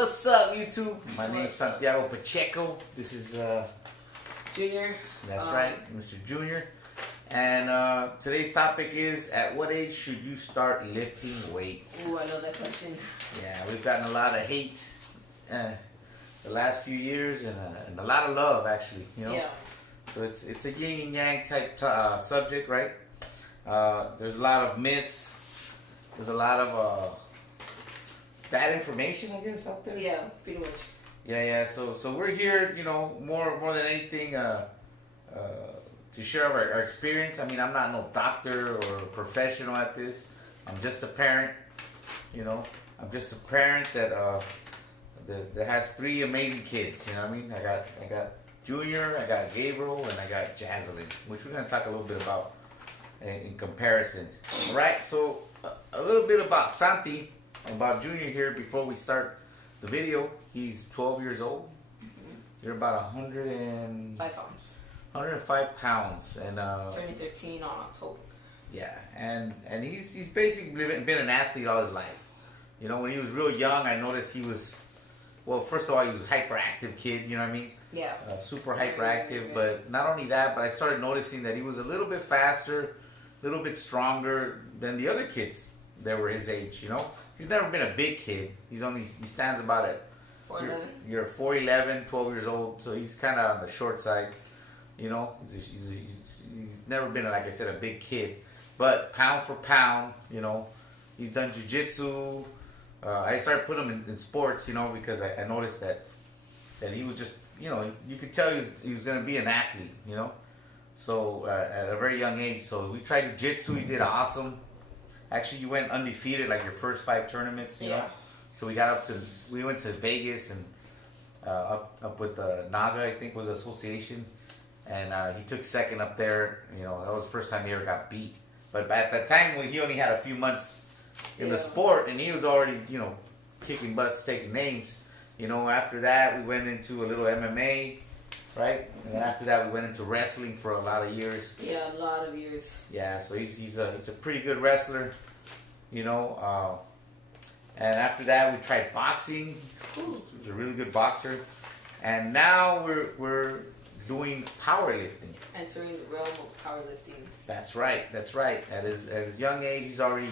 What's up, YouTube? My name's Santiago Pacheco. This is Junior. That's right, Mr. Junior. And today's topic is: at what age should you start lifting weights? Ooh, I know that question. Yeah, we've gotten a lot of hate the last few years, and a lot of love, actually. You know. Yeah. So it's a yin and yang type subject, right? There's a lot of myths. There's a lot of bad information, I guess, out there. Yeah, pretty much. Yeah. So we're here, you know, more than anything, to share our experience. I mean, I'm not no doctor or professional at this. I'm just a parent. You know, I'm just a parent that has three amazing kids. You know what I mean? I got Junior, I got Gabriel, and I got Jaslyn, which we're gonna talk a little bit about in comparison. All right. So a little bit about Santi. About Junior here before we start the video. He's 12 years old. Mm-hmm. You're about 5 pounds. 105 pounds, and turning 13 on October. Yeah, and he's basically been an athlete all his life. You know, when he was real young, I noticed he was, well, first of all, he was a hyperactive kid. You know what I mean? Yeah. Super hyperactive, but not only that, but I started noticing that he was a little bit faster, a little bit stronger than the other kids that were his age. You know. He's never been a big kid. He stands about at 4'11". You're 4'11", 12 years old, so he's kind of on the short side. You know, he's never been, like I said, a big kid. But pound for pound, you know, he's done jiu-jitsu. I started putting him in sports, you know, because I noticed that he was just, you know, you could tell he was going to be an athlete, you know. So at a very young age, so we tried jiu-jitsu. He did awesome. Actually, you went undefeated like your first 5 tournaments, you know. So we went to Vegas and up with the Naga, I think was the association, and he took second up there. You know, that was the first time he ever got beat. But at that time, he only had a few months in the sport, and he was already, you know, kicking butts, taking names. You know, after that, we went into a little MMA, right? And then after that, we went into wrestling for a lot of years. Yeah, a lot of years. Yeah, so he's a pretty good wrestler, you know. And after that, we tried boxing. He was a really good boxer. And now we're doing powerlifting. Entering the realm of powerlifting. That's right. At his young age, he's already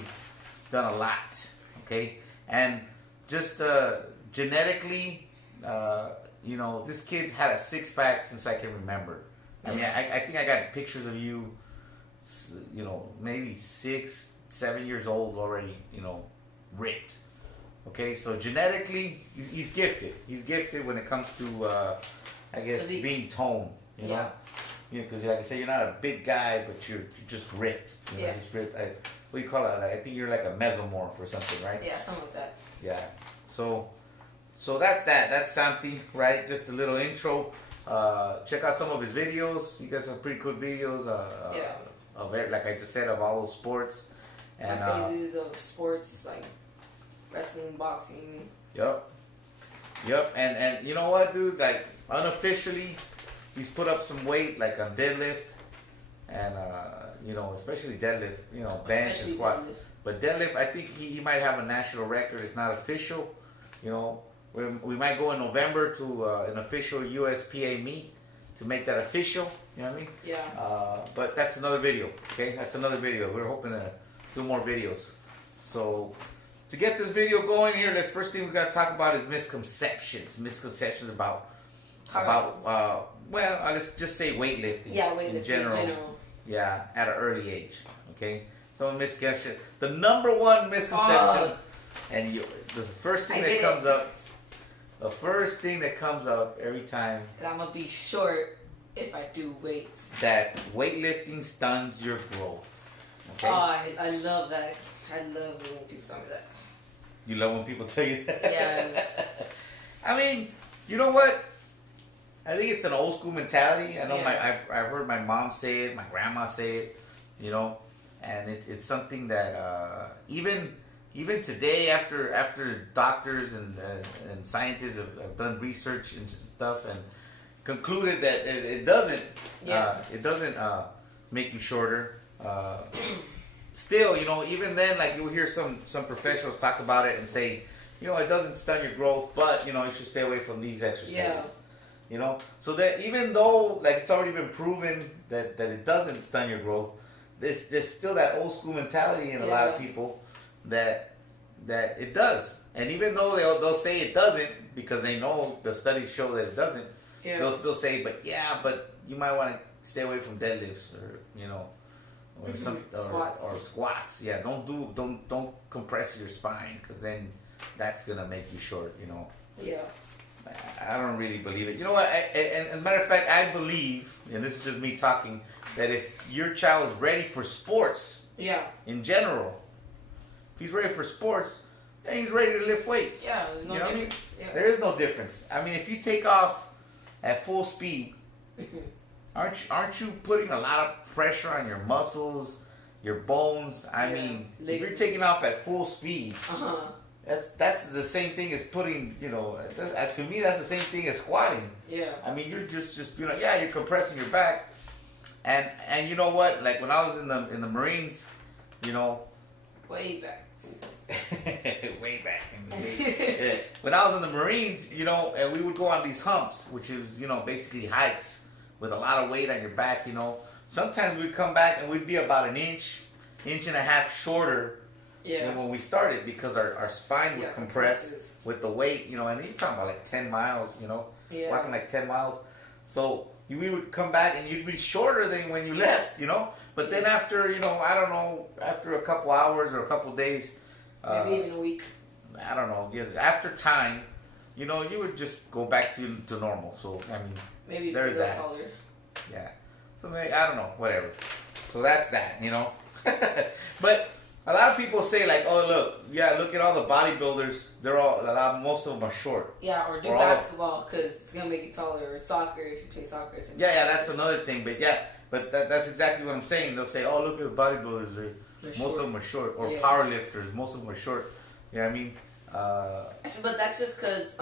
done a lot. Okay, and just genetically. You know, this kid's had a 6-pack since I can remember. I mean, I think I got pictures of you, you know, maybe 6, 7 years old already, you know, ripped. Okay, so genetically, he's gifted. He's gifted when it comes to, I guess, being toned, you know? You know, because like I said, you're not a big guy, but you're just ripped. You know, just ripped. What do you call it? I think you're like a mesomorph or something, right? Yeah, something like that. Yeah, So that's that. That's Santi, right? Just a little intro. Check out some of his videos. He got some pretty cool videos. Of it, like I just said, of all those sports and phases of sports like wrestling, boxing. Yep. And you know what, dude? Like unofficially, he's put up some weight, like on deadlift, and you know, especially deadlift. You know, bench and squat. But deadlift, I think he might have a national record. It's not official. You know. We might go in November to an official USPA meet to make that official. You know what I mean? Yeah. But that's another video. Okay, that's another video. We're hoping to do more videos. So to get this video going here, the first thing we got to talk about is misconceptions. Misconceptions about well, let's just say weightlifting. Yeah, weightlifting in general. Yeah, at an early age. Okay. So misconception. The number one misconception, and the first thing that comes up. The first thing that comes up every time is I'm gonna be short if I do weights. That weightlifting stuns your growth. Okay? Oh, I love that. I love when people tell me that. You love when people tell you that? Yes. I mean, you know what? I think it's an old school mentality. I know I've heard my mom say it, my grandma say it, you know, and it's something that even today, after doctors and scientists have done research and stuff and concluded that it doesn't make you shorter. Still, you know, even then, like you'll hear some professionals talk about it and say, it doesn't stun your growth, but you should stay away from these exercises. Yeah. So that even though like it's already been proven that it doesn't stun your growth, there's still that old school mentality in a lot of people that it does. And even though they'll say it doesn't because they know the studies show that it doesn't, they'll still say, but you might want to stay away from deadlifts or or some squats. Yeah, don't compress your spine because then that's gonna make you short. Yeah. I don't really believe it. You know what? And as a matter of fact, I believe, and this is just me talking, that if your child is ready for sports, in general, if he's ready for sports, then he's ready to lift weights. Yeah, there's no difference. Yeah. There is no difference. I mean, if you take off at full speed, aren't you putting a lot of pressure on your muscles, your bones? I mean, if you're taking off at full speed, that's the same thing as putting, to me, that's the same thing as squatting. Yeah. I mean, you're just you're compressing your back. And you know what? Like when I was in the Marines, way back. way back in the day. When I was in the Marines, and we would go on these humps, which is, basically hikes with a lot of weight on your back, Sometimes we'd come back and we'd be about an inch and a half shorter than when we started because our spine would compress with the weight, and you're talking about like 10 miles, walking like 10 miles. So we would come back and you'd be shorter than when you left, But then after, I don't know, after a couple hours or a couple days. Maybe even a week. I don't know. After time, you would just go back to normal. So, I mean, maybe there's that. Taller. Yeah. So, maybe, I don't know. Whatever. So, that's that, But a lot of people say, like, oh, look at all the bodybuilders. Most of them are short. Yeah, or do basketball because it's going to make you taller, or soccer if you play soccer. Or something. Yeah, that's another thing. But that's exactly what I'm saying. They'll say, oh, look at the bodybuilders. Most of them are short. Or power lifters. Most of them are short. You know what I mean? But that's just because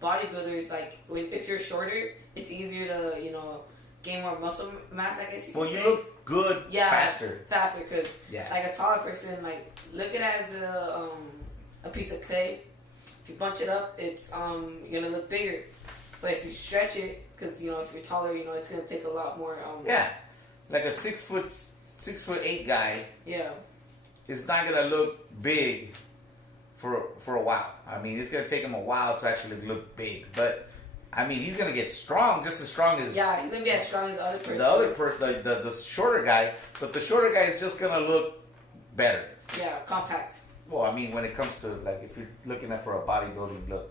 bodybuilders, like, if you're shorter, it's easier to, gain more muscle mass, I guess you could say. Well, you look good faster. Faster, because, like, a taller person, like, look at it as a piece of clay. If you bunch it up, it's you're going to look bigger. But if you stretch it, because, if you're taller, it's going to take a lot more... Like a 6'8" guy Yeah. is not going to look big for a while. I mean, it's going to take him a while to actually look big. But, I mean, he's going to get strong, just as strong as... Yeah, he's going to be as strong as the other person. The other person, the shorter guy. But the shorter guy is just going to look better. Yeah, compact. Well, I mean, when it comes to, like, if you're looking at for a bodybuilding look,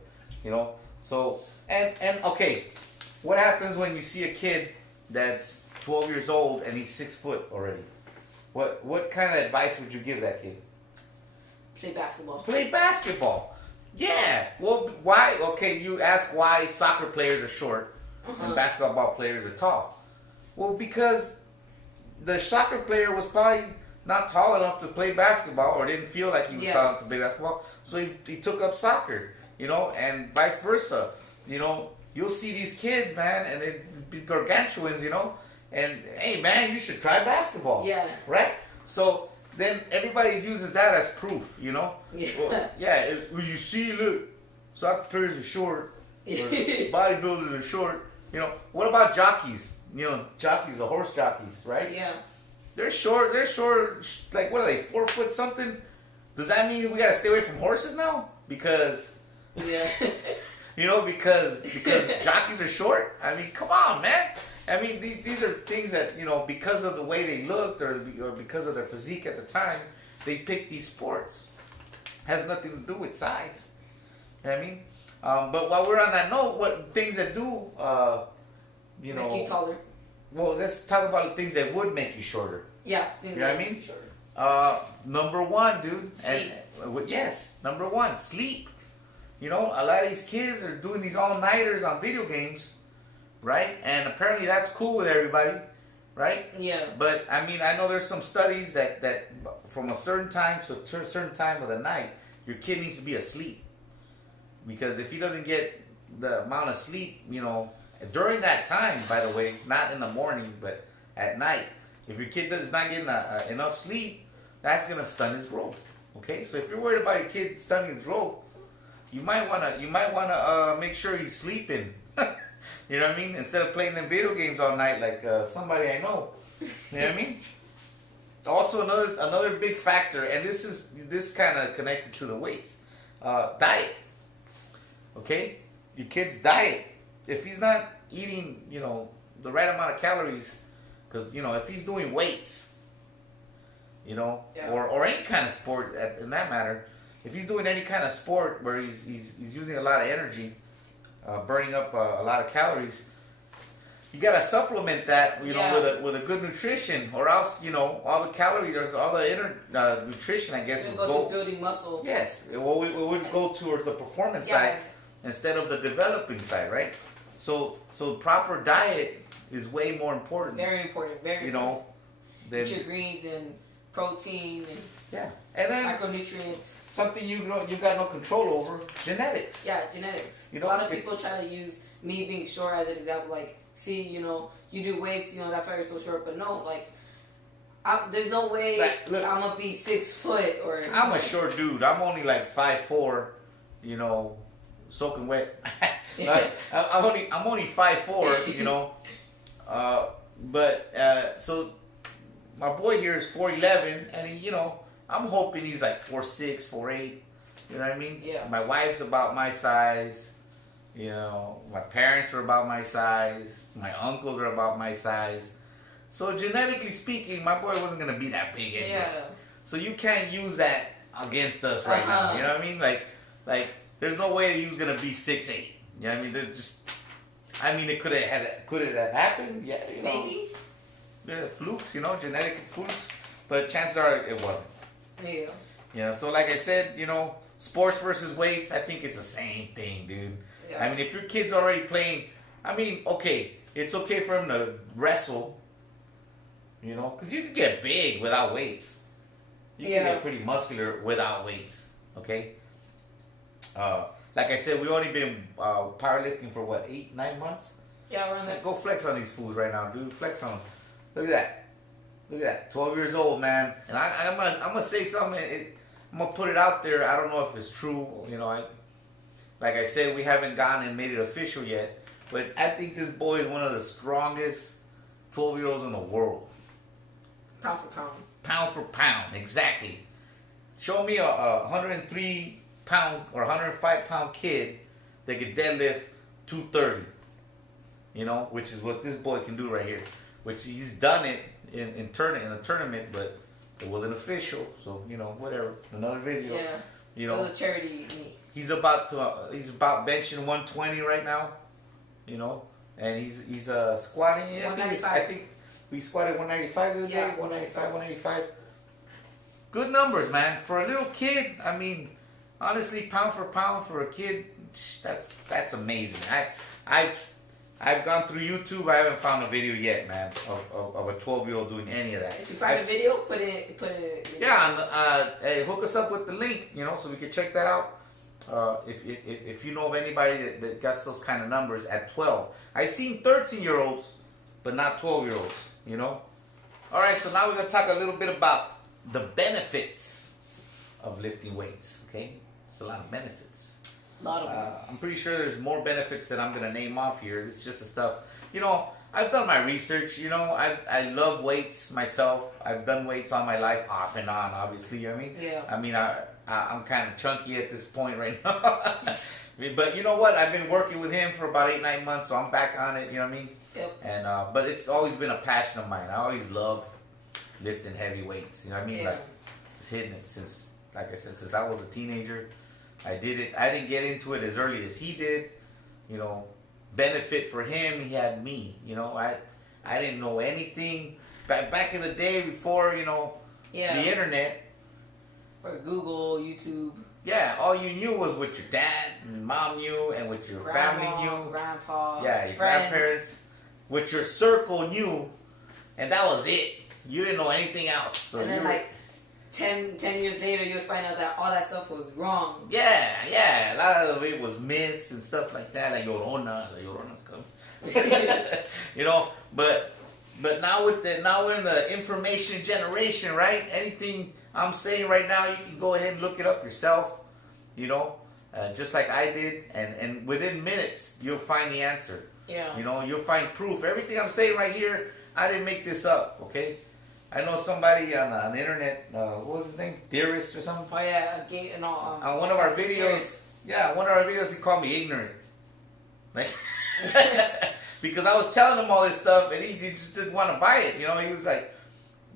So, and okay, what happens when you see a kid that's 12 years old and he's 6 foot already? What kind of advice would you give that kid? Play basketball. Play basketball. Yeah. Well, why? Okay, you ask why soccer players are short and basketball players are tall. Well, because the soccer player was probably not tall enough to play basketball or didn't feel like he was tall enough to play basketball. So he took up soccer, and vice versa. You'll see these kids, man, and they're gargantuans, and hey, man, you should try basketball. Yeah. Right? So then everybody uses that as proof, Yeah. Well, you see, look, soccer players are short, or bodybuilders are short. What about jockeys? Jockeys, the horse jockeys, right? Yeah. They're short. Like, what are they, 4 foot something? Does that mean we gotta stay away from horses now? Because... Yeah. because jockeys are short? I mean, come on, man. I mean, these are things that, because of the way they looked or because of their physique at the time, they picked these sports. Has nothing to do with size. You know what I mean? But while we're on that note, what things that do, make you taller. Well, let's talk about the things that would make you shorter. Yeah. You know what I mean? Shorter. Number one, dude. Sleep. Yes, number one, sleep. A lot of these kids are doing these all-nighters on video games, right? And apparently that's cool with everybody, right? Yeah. But, I mean, I know there's some studies that from a certain time to a certain time of the night, your kid needs to be asleep. Because if he doesn't get the amount of sleep, during that time, by the way, not in the morning, but at night, if your kid is not getting enough sleep, that's going to stun his growth, okay? So if you're worried about your kid stunning his growth, you might wanna make sure he's sleeping. You know what I mean? Instead of playing them video games all night like somebody I know. You know what I mean? Also, another big factor, and this kind of connected to the weights, diet. Okay, your kid's diet. If he's not eating, the right amount of calories, because if he's doing weights, or any kind of sport, in that matter, if he's doing any kind of sport where he's using a lot of energy, burning up a lot of calories, you gotta supplement that, with a good nutrition, or else, all the calories, all the nutrition, I guess, would go to building muscle. Yes, it would go towards the performance side instead of the developing side, right? So proper diet is way more important. Very important. Very important. Eat your greens and protein and then micronutrients. Something you got no control over, genetics. Yeah, genetics. A lot of people try to use me being short as an example, like, see, you do weights, that's why you're so short. But no, like, there's no way I'm gonna be 6 foot or. I'm a short dude. I'm only like 5'4", soaking wet. I'm only 5'4", but so my boy here is 4'11", and he, I'm hoping he's like 4'6", 4'8". You know what I mean? Yeah. My wife's about my size. My parents are about my size. My uncles are about my size. So genetically speaking, my boy wasn't gonna be that big anyway. Yeah. So you can't use that against us right now. You know what I mean? Like there's no way he was gonna be 6'8". You know what I mean? It could have happened. Yeah. Maybe. There are flukes, genetic flukes, but chances are it wasn't. Yeah. So like I said, sports versus weights, I think it's the same thing, dude. Yeah. I mean, if your kid's already playing, okay, it's okay for him to wrestle, because you can get big without weights. You can get pretty muscular without weights, okay? Like I said, we've only been powerlifting for, 8, 9 months? Yeah, around that. Go flex on these fools right now, dude. Flex on them. Look at that. 12 years old, man. And I'm gonna say something. I'm gonna put it out there. I don't know if it's true. Like I said, we haven't gone and made it official yet. But I think this boy is one of the strongest 12-year-olds in the world. Pound for pound. Pound for pound, exactly. Show me a 103-pound or 105-pound kid that could deadlift 230. Which is what this boy can do right here. Which he's done it in a tournament, but it wasn't official. So whatever. Another video. Yeah. It was a charity meet. He's about benching 120 right now. And he's squatting. I think we squatted 195 the other day. 195. Good numbers, man. For a little kid, honestly, pound for pound for a kid, that's amazing. I've gone through YouTube. I haven't found a video yet, man, of a 12-year-old doing any of that. If you find a video, put it. Yeah, hey, hook us up with the link, so we can check that out. If you know of anybody that gets those kind of numbers at 12. I've seen 13-year-olds, but not 12-year-olds. All right, so now we're gonna talk a little bit about the benefits of lifting weights. Okay, it's a lot of benefits. A lot of them. I'm pretty sure there's more benefits that I'm gonna name off here. It's just the stuff. I've done my research. I love weights myself. I've done weights all my life, off and on. Obviously, Yeah. I'm kind of chunky at this point right now. But you know what? I've been working with him for about 8, 9 months, so I'm back on it. You know what I mean? Yep. And but it's always been a passion of mine. I always loved lifting heavy weights. You know what I mean? Yeah. Like just hitting it since I was a teenager. I did it. I didn't get into it as early as he did. Benefit for him, he had me. I didn't know anything back in the day before the internet. Or Google, YouTube. Yeah, all you knew was what your dad and mom knew, and what your family knew. Grandpa, yeah, your friends. grandparents, what your circle knew, and that was it. You didn't know anything else. So and then 10 years later, you'll find out that all that stuff was wrong. Yeah. A lot of it was myths and stuff like that. Like Llorona's coming. But now we're in the information generation, right? Anything I'm saying right now, you can go ahead and look it up yourself. just like I did, and within minutes you'll find the answer. Yeah. You know, you'll find proof. Everything I'm saying right here, I didn't make this up. Okay. I know somebody on the internet. What was his name? Theorist or something. Oh yeah, on one of our videos. Yeah, one of our videos, he called me ignorant. Like, because I was telling him all this stuff, and he just didn't want to buy it. You know, he was like,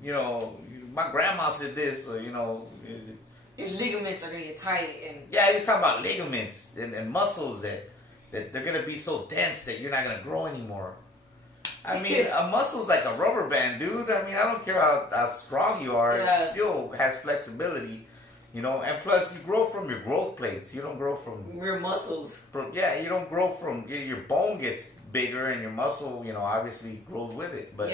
you know, my grandma said this, or you know, your ligaments are gonna get tight, and yeah, he was talking about ligaments and muscles that they're gonna be so dense that you're not gonna grow anymore. I mean, a muscle's like a rubber band, dude. I mean, I don't care how strong you are; it still has flexibility. You know, and plus you grow from your growth plates. You don't grow from your muscles. You don't grow from your bone gets bigger and your muscle, you know, obviously grows with it. But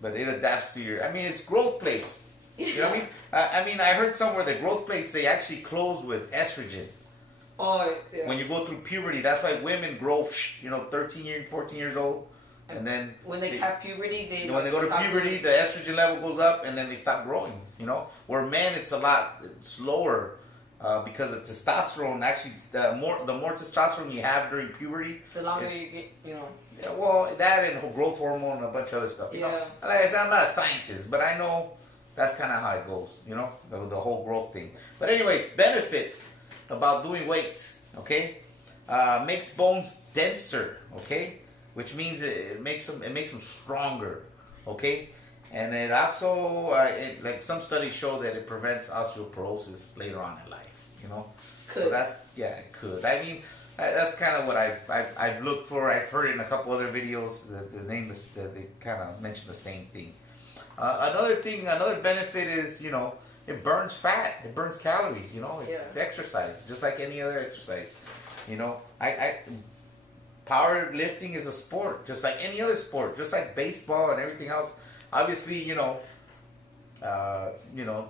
but it adapts to your. I mean, it's growth plates. You know what I mean? I mean, I heard somewhere that growth plates they actually close with estrogen. Oh, yeah. When you go through puberty, that's why women grow. You know, 13 years, 14 years old, and then when they have puberty, when they go to puberty, the estrogen level goes up, and then they stop growing. You know, where men it's a lot slower because of testosterone. Actually, the more testosterone you have during puberty, the longer you get, you know. Yeah, well, that and growth hormone and a bunch of other stuff. You know? Like I said, I'm not a scientist, but I know that's kind of how it goes. You know, the whole growth thing. But anyways, benefits about doing weights. Okay, makes bones denser. Okay, which means it makes them stronger. Okay. And it also, like some studies show that it prevents osteoporosis later on in life. You know, could. So that's it could. I mean, that's kind of what I've looked for. I've heard it in a couple other videos. The name is they kind of mention the same thing. Another benefit is it burns fat, it burns calories. You know, it's exercise, just like any other exercise. You know, power lifting is a sport, just like any other sport, just like baseball and everything else. Obviously,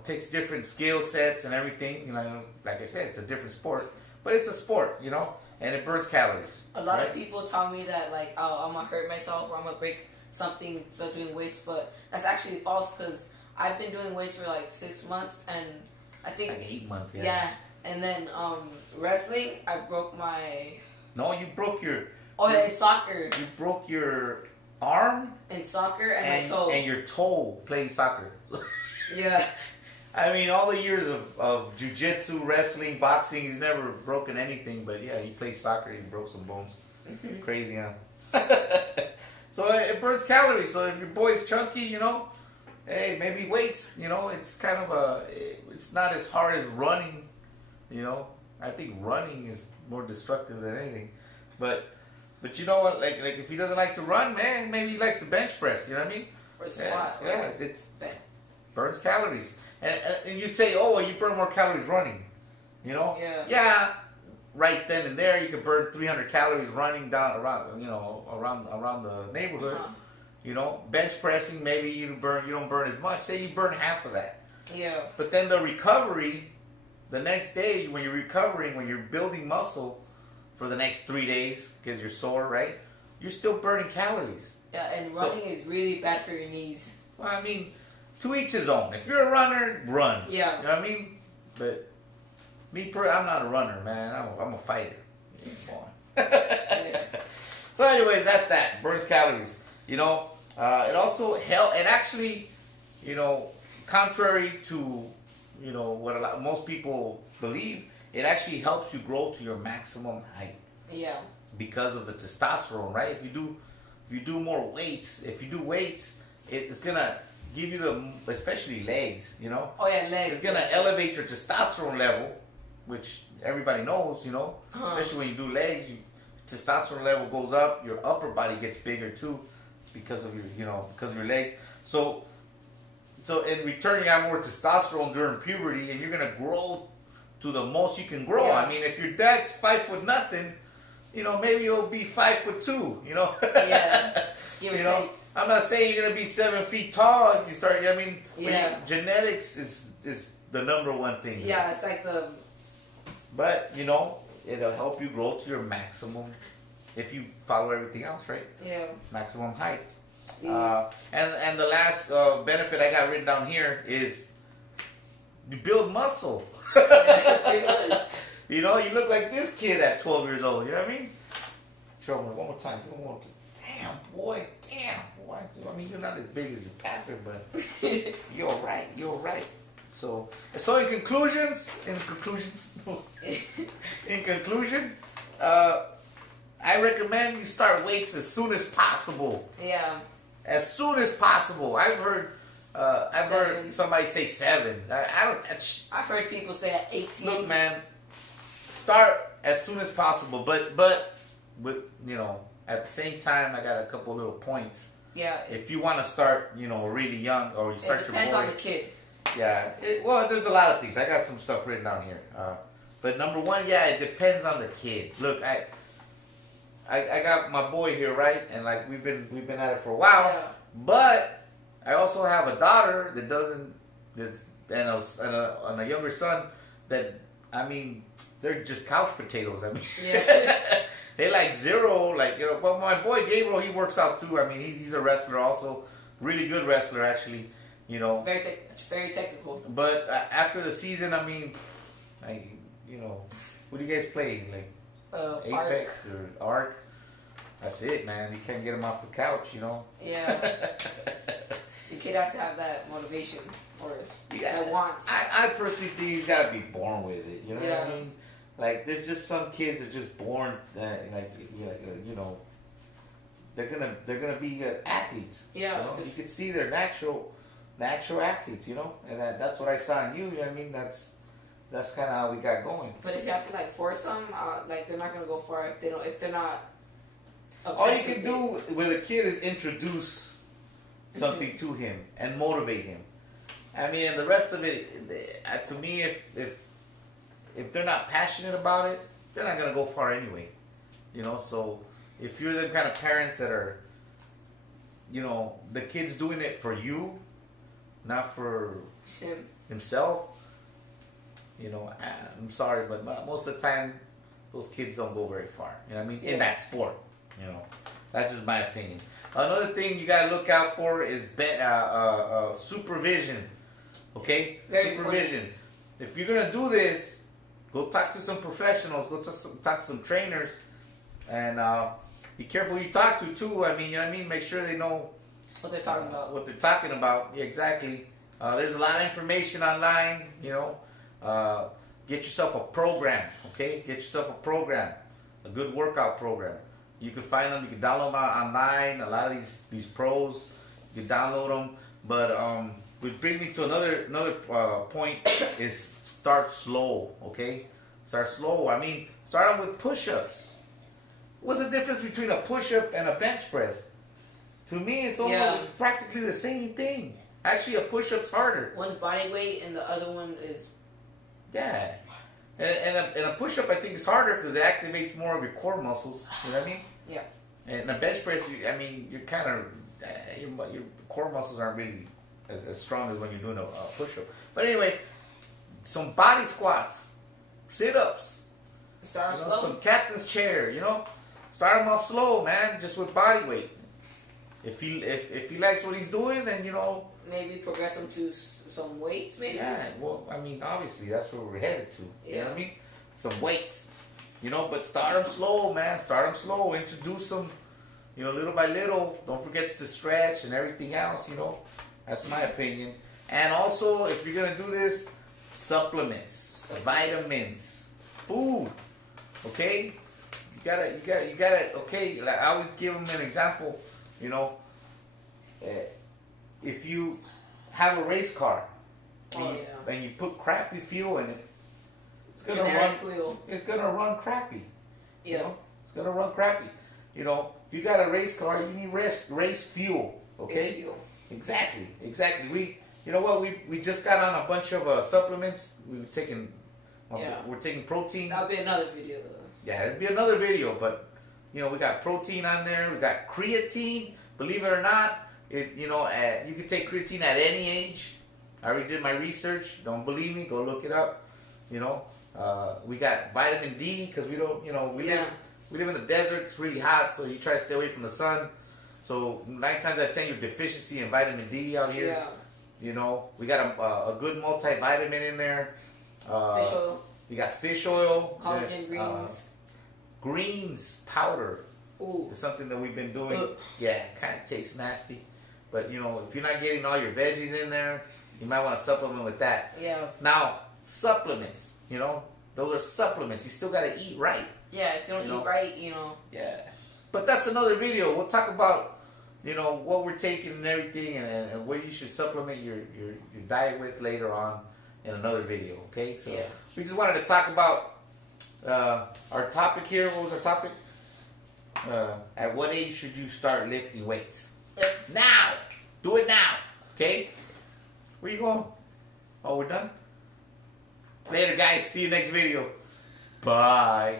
takes different skill sets and everything. You know, like I said, it's a different sport, but it's a sport, and it burns calories. A lot of people tell me that, like, oh, I'm going to hurt myself or I'm going to break something by doing weights, but that's actually false because I've been doing weights for like 6 months and I think... Like 8 months, yeah. Yeah, and then wrestling, I broke my... No, you broke your... Oh, yeah, in soccer. You broke your arm in soccer and my toe. And your toe playing soccer. Yeah. I mean, all the years of jiu-jitsu, wrestling, boxing, he's never broken anything. But yeah, he played soccer and he broke some bones. Crazy, huh? So it burns calories. So if your boy's chunky, hey, maybe weights. It's kind of it's not as hard as running. I think running is more destructive than anything. But you know what? Like if he doesn't like to run, man, maybe he likes to bench press. You know what I mean? Or squat. Yeah, it's burns calories. And you'd say, oh, well, you burn more calories running. Yeah. Yeah. Right then and there, you could burn 300 calories running down around the neighborhood. Bench pressing, maybe you don't burn as much. Say you burn half of that. Yeah. But then the recovery, the next day when you're recovering, when you're building muscle for the next 3 days because you're sore, right? You're still burning calories. Yeah, and running is really bad for your knees. Well, I mean, to each his own. If you're a runner, run. Yeah. You know what I mean? But I'm not a runner, man. I'm a fighter. So anyways, that's that. Burns calories. It also helps. And actually, contrary to, what most people believe, it actually helps you grow to your maximum height. Yeah. Because of the testosterone, right? If you do more weights, it's gonna give you especially legs, Oh yeah, legs. It's gonna elevate your testosterone level, which everybody knows, Especially when you do legs, testosterone level goes up, your upper body gets bigger too, because of your legs. So in return, you have more testosterone during puberty, and you're gonna grow to the most you can grow. Yeah. I mean, if your dad's 5 foot nothing, maybe you'll be 5'2", Yeah. Give or take. I'm not saying you're gonna be 7 feet tall. You start. I mean, genetics is the number one thing. Yeah, it's like the. But it'll help you grow to your maximum if you follow everything else, right? Yeah. Maximum height. And the last benefit I got written down here is you build muscle. Yeah, pretty much. You know, you look like this kid at 12 years old. You know what I mean? Show me one more time. Damn, boy. I mean, you're not as big as your pastor, but you're right. You're right. So in conclusion, I recommend you start weights as soon as possible. Yeah. As soon as possible. I've heard somebody say 7. I've heard people say at 18. Look, man, start as soon as possible, but with, you know, at the same time, I got a couple little points. Yeah. If you want to start, you know, really young, or you start your boy. It depends on the kid. Yeah. Well, there's a lot of things. I got some stuff written down here. But number one, yeah, it depends on the kid. Look, I got my boy here, right? And like we've been at it for a while. Yeah. But I also have a daughter that and a younger son that, I mean, they're just couch potatoes. I mean, yeah. They like zero, like, you know. But my boy Gabriel, he works out too. I mean, he's a wrestler also, really good wrestler actually. You know, very technical. But after the season, I mean, you know, what do you guys play? Like Apex or Arc? That's it, man. You can't get him off the couch, you know. Yeah. The kid has to have that motivation or that wants. I personally think he's got to be born with it. You know what I mean? Like, there's just some kids that are just born you know, they're gonna be athletes. Yeah. You know? You can see they're natural athletes. You know, and that's what I saw in you. You know what I mean? That's kind of how we got going. But if you have to like force them, like they're not gonna go far if they're not. All you can do with a kid is introduce something to him and motivate him. I mean, and the rest of it, to me, if they're not passionate about it, they're not gonna go far anyway. You know, so if you're the kind of parents that are, you know, the kid's doing it for you, not for himself, you know, I'm sorry, but most of the time, those kids don't go very far. You know what I mean? In that sport, you know, that's just my opinion. Another thing you gotta look out for is supervision. Okay, very supervision. Important. If you're gonna do this, go talk to some professionals. Go talk to some trainers, and be careful who you talk to too. I mean, you know what I mean. Make sure they know what they're talking about. What they're talking about. Yeah, exactly. There's a lot of information online. You know, get yourself a program. Okay, get yourself a program, a good workout program. You can find them. You can download them online. A lot of these pros, you can download them. But which brings me to another point is start slow. Okay, start slow. I mean, start them with push-ups. What's the difference between a push-up and a bench press? To me, it's practically the same thing. Actually, a push-up's harder. One's body weight and the other one is. Yeah. And a push-up, I think, is harder because it activates more of your core muscles. You know what I mean? Yeah. And a bench press, you're kind of your core muscles aren't really as strong as when you're doing a push-up. But anyway, some body squats, sit-ups, start slow. Some captain's chair. You know, start him off slow, man, just with body weight. If he likes what he's doing, then you know. Maybe progress him to some weights, maybe. Yeah, well, I mean, obviously that's where we're headed to. You know what I mean? Some weights, you know. But start them slow, man. Start them slow. Introduce them, you know, little by little. Don't forget to stretch and everything else. You know, that's my opinion. And also, if you're gonna do this, supplements, vitamins, food. Okay, you gotta. Okay, like I always give them an example. You know. If you have a race car and you put crappy fuel in it, it's gonna run crappy. Yeah. You know? It's gonna run crappy. You know, if you got a race car, you need race fuel. Okay? Race fuel. Exactly. You know what? We just got on a bunch of supplements. We're taking protein. That'll be another video. Yeah, it'll be another video, but you know, we got protein on there. We got creatine. Believe it or not. You can take creatine at any age. I already did my research. Don't believe me? Go look it up. You know, we got vitamin D because we don't. You know, we live in the desert. It's really hot, so you try to stay away from the sun. So 9 times out of 10, you're deficiency in vitamin D out here. Yeah. You know, we got a good multivitamin in there. You got fish oil. Collagen greens. Greens powder. Ooh. It's something that we've been doing. Yeah, kind of tastes nasty. But, you know, if you're not getting all your veggies in there, you might want to supplement with that. Yeah. Now, supplements, you know, those are supplements. You still got to eat right. Yeah, if you don't eat right, you know. Yeah. But that's another video. We'll talk about, you know, what we're taking and everything and what you should supplement your diet with later on in another video, okay? So we just wanted to talk about our topic here. What was our topic? At what age should you start lifting weights? Now! Do it now! Okay? Where you going? Oh, we're done? Later, guys. See you next video. Bye.